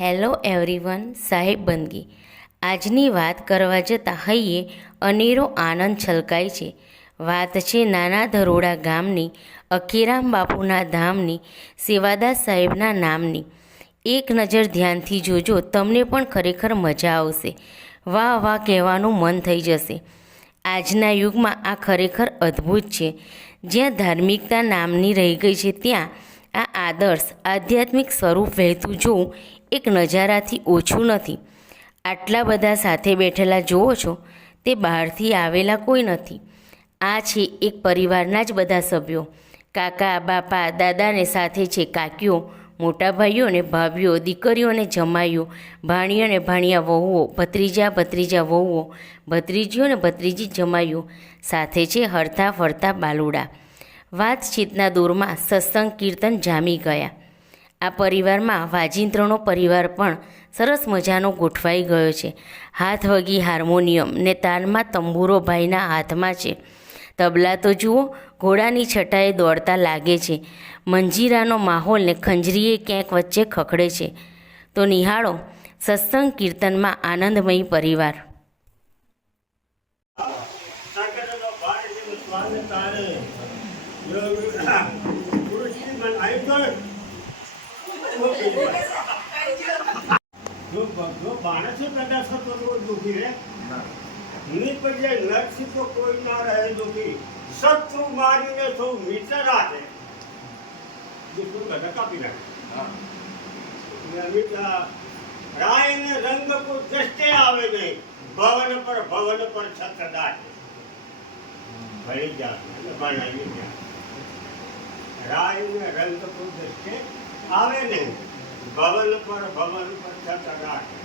Hello everyone, સાહેબ બંદગી. આજની વાત કરવા જતાં હૈયે અનેરો આનંદ છલકાય છે. વાત છે નાના ધરોડા ગામની, અખીરામ બાપુના ધામની સેવાદાસ સાહેબના નામની. એક નજર ધ્યાનથી જોજો, તમને પણ ખરેખર મજા આવશે. વાહ વાહ કહેવાનું મન થઈ જશે. આજના યુગમાં આ ખરેખર અદ્ભુત છે. જ્યાં ધાર્મિકતા નામની રહી ગઈ છે, ત્યાં આ આદર્શ, આધ્યાત્મિક સ્વરૂપ વહેતું જોવું એક નજારાથી ઓછું નથી. આટલા બધા સાથે બેઠેલા જુઓ છો, તે બહારથી આવેલા કોઈ નથી. આ છે એક પરિવારના જ બધા સભ્યો. કાકા, બાપા, દાદાને સાથે છે કાકીઓ, મોટા ભાઈઓ અને ભાભીઓ દીકરીઓ અને જમાઈઓ ભાણી અને ભાણિયા વહુઓ, ભત્રીજા ભત્રીજા વહુઓ, ભત્રીજીઓ અને ભત્રીજી જમાઈઓ, સાથે છે હરતા ફરતા બાલુડા. વાતચીતના દોરમાં સત્સંગ, કીર્તન જામી ગયા. આ પરિવારમાં વાજિંત્રનો પરિવાર પણ સરસ મજાનો ગોઠવાઈ ગયો છે. હાથ વગી હાર્મોનિયમ ને તાનમાં તંબુરો ભાઈના હાથમાં છે. તબલા તો જુઓ, ઘોડાની છટાએ દોડતા લાગે છે. મંજીરાનો માહોલ ને ખંજરીએ ક્યાંક વચ્ચે ખખડે છે. તો નિહાળો, સત્સંગ કીર્તનમાં આનંદમય પરિવાર. ભાર માણસ જ તો દુઃખી રે નિપજે નરસિંહ તો કોઈ ના રહે દુઃખી. શત્રુ મારીને સૌ મિત્ર રાખે. દુઃખ બધા કાપી નાખે રાય ને રંગ કો દ્રષ્ટે આવે નહીં. ભવન પર ભવન પર છત દાટે ભણી જા ભણાવી જા રાય ને રંગ કો દ્રષ્ટે આવે ને ભવન પર ભવન પર છત્ર રાખે.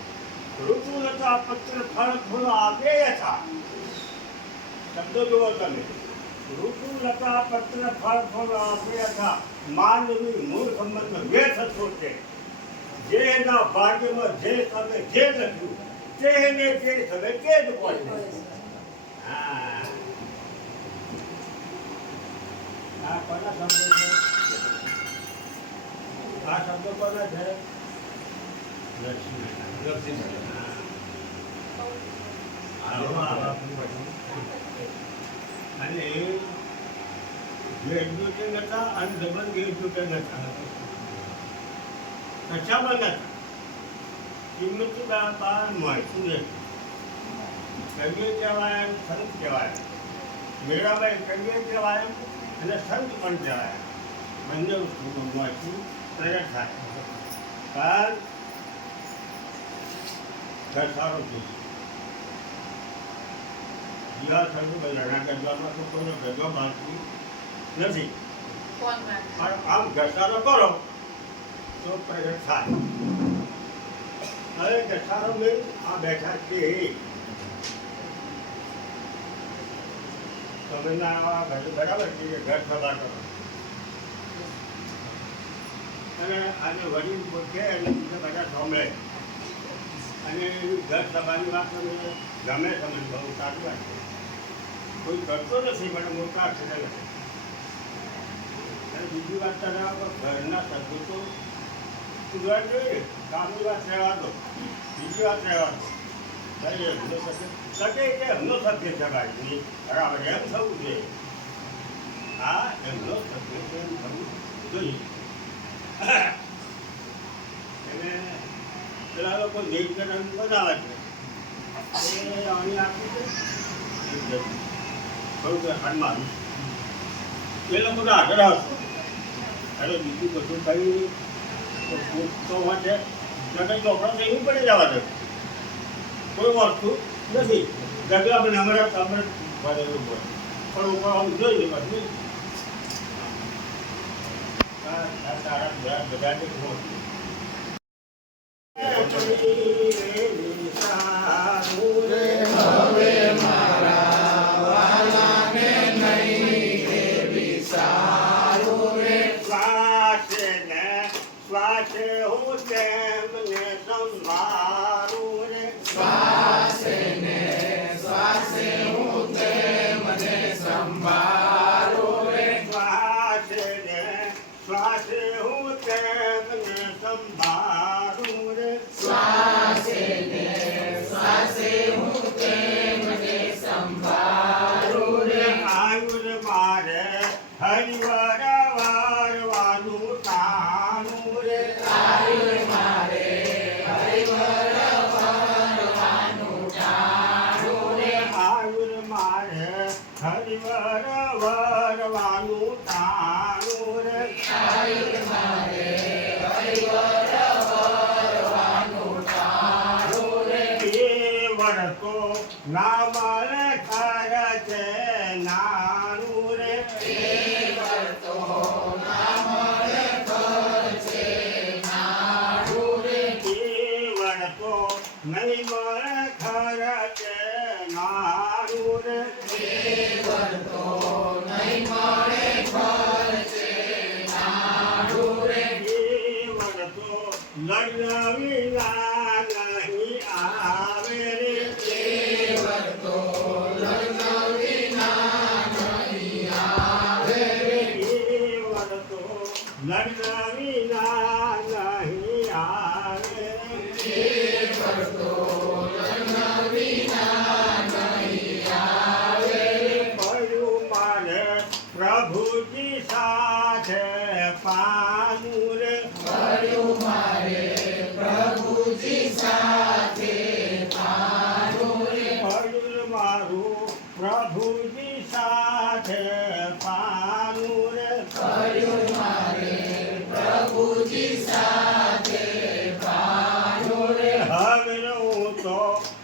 ઋતુ લતા પત્ર ફળ ફૂલ આપે યથા. શબ્દો જુઓ તમે. ઋતુ લતા પત્ર ફળ ફૂલ આપે યથા. માનવી સંબંધ વ્યર્થ છોડે. જેના ભાગ્યમાં જે તમે જે લખ્યું તેને તે તમે તે જ પહોંચે હા. આ કોના શબ્દો છે આ શબ્દો કોના છે લક્ષ્મી અને જે એડ્યુકેટ હતા અને ડબલ એડ્યુકેટ હતા કચ્છામાં નથી કિંમતી બાપા માહિતી નથી કહીએ કહેવાય સંત કહેવાય મીરાબાઈ કહીએ કહેવાય અને સંત પણ કહેવાય બંને માહિતી પ્રગટ થાય. કારણ ઘસારો છે જીવા સંત લડા ગજવામાં તો કોઈનો ગજો બાકી નથી. પણ આમ ઘસારો કરો તો પ્રગટ થાય. હવે ઘસારો મેં આ બેઠા છે. તમે ના બરાબર છે ઘર સભા કરો? અને આજે વડીલ છે અને બીજા બધા સાંભળે. અને ઘર સભાની વાત તમે ગમે તમે બહુ સારું વાત કોઈ કરતો નથી, મને મોટા અક્ષરે અને બીજી વાત તને ઘરના સભ્યો તો સુધાર જોઈએ. કામની વાત રહેવા દો, બીજી વાત રહેવા દો. ભાઈ એમનો સભ્ય સકે કે એમનો સભ્ય છે ભાઈ. બરાબર, એમ થવું જોઈએ. હા, એમનો સભ્ય એમ થવું જોઈએ. એને પેલા લોકો દેવકરણ બનાવે છે એ અહીં આપી છે થોડુંક હાડમાં એ લોકો તો આગળ આવશે અરે બીજું બધું કઈ તો માટે નકર ચોપડા તો એવું પડી જવા દે. કોઈ વસ્તુ નથી ગગલા પણ અમારા સામે ભરેલું હોય પણ ઉપર આમ જોઈએ પછી આ આ તારા બધા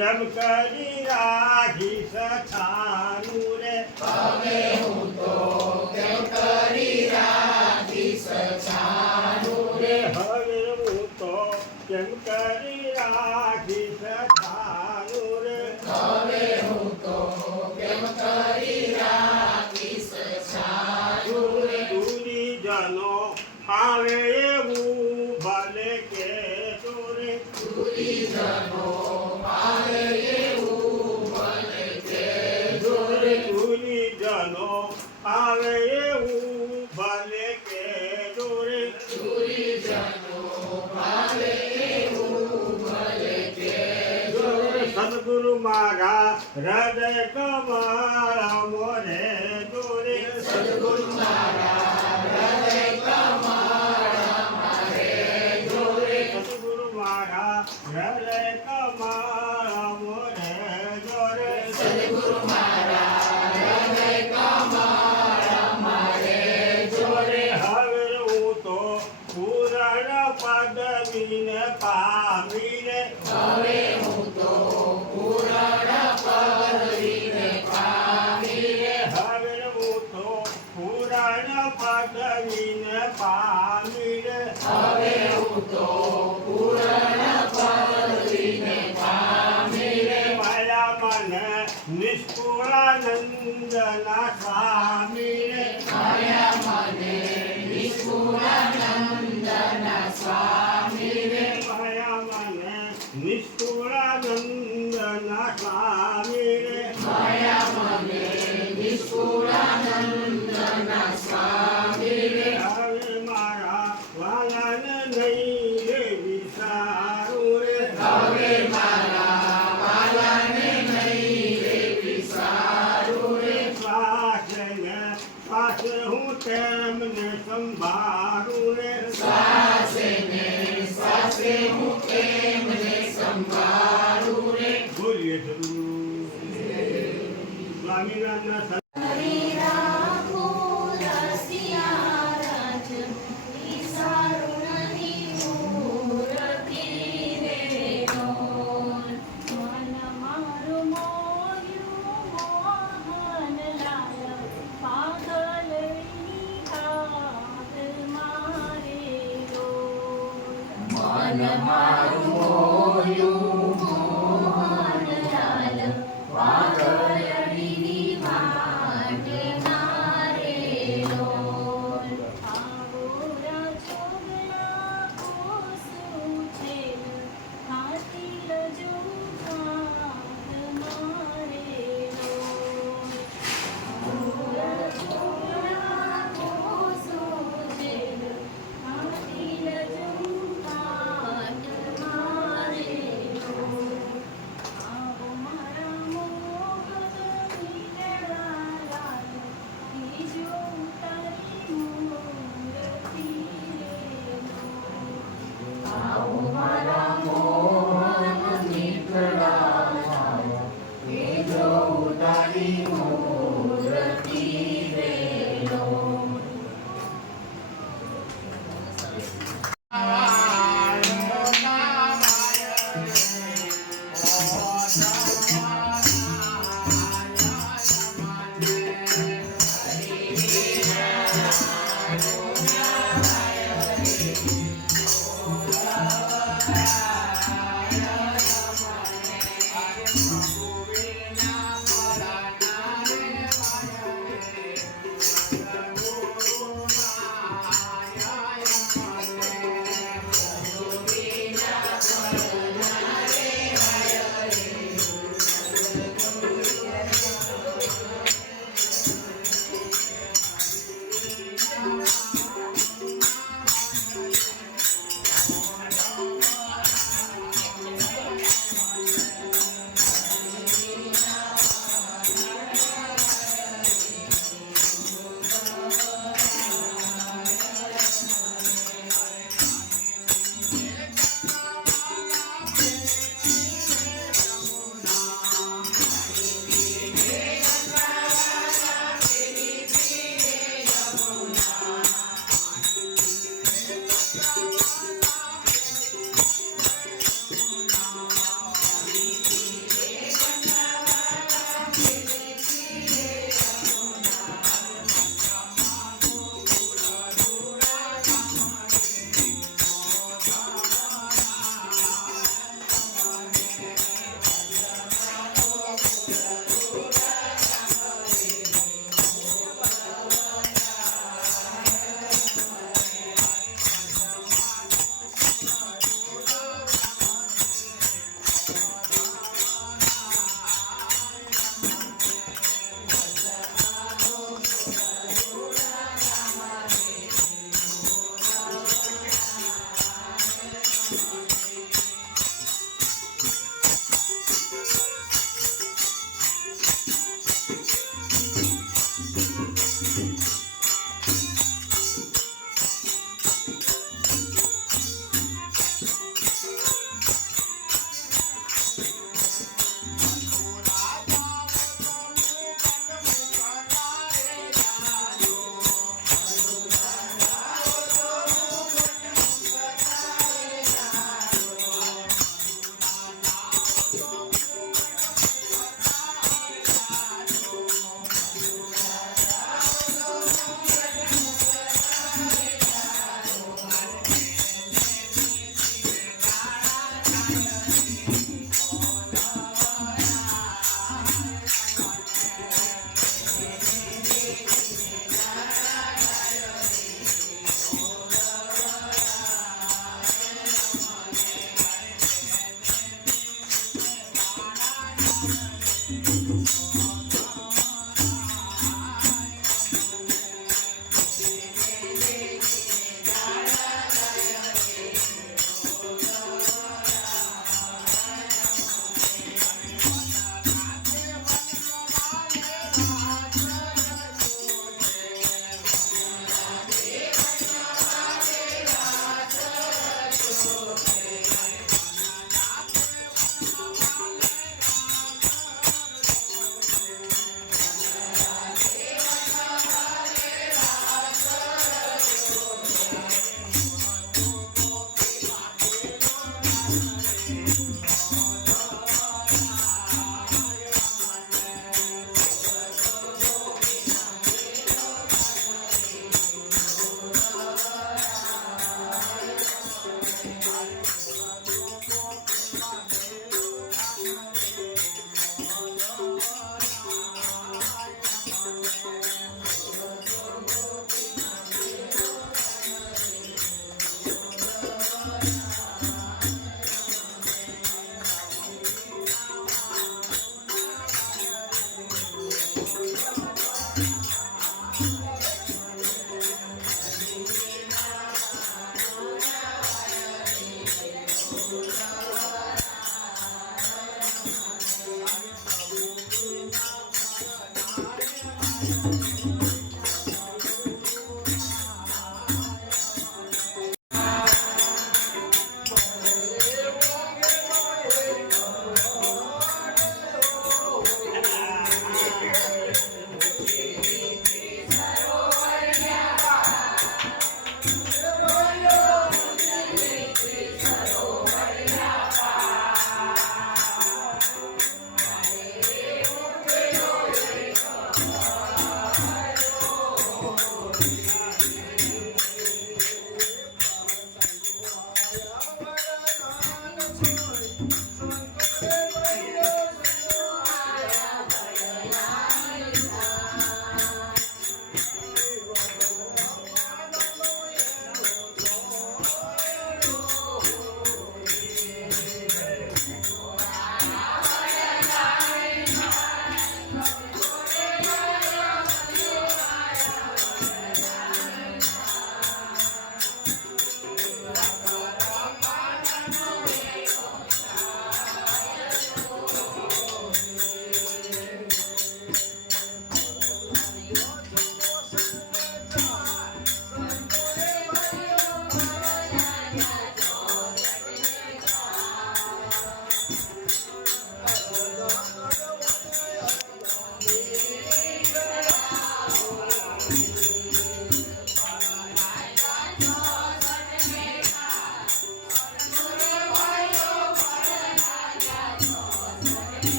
ચમકરી રાખી સખાનું રે. હવે હું હૃદય કમળ શરણ પદવીને પામીડ. હવે હું તો પૂરણ પદવીને હું તેમને સંભાળું રે સાસે ને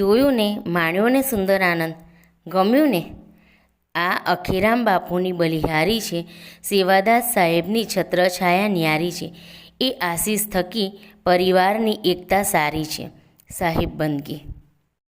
જોયું ને, માણ્યો ને સુંદર આનંદ. ગમ્યું ને? આ અખીરામ બાપુની બલિહારી છે, સેવાદાસ સાહેબની છત્રછાયા ન્યારી છે. એ આશીષ થકી પરિવારની એકતા સારી છે. સાહેબ, બંદગી.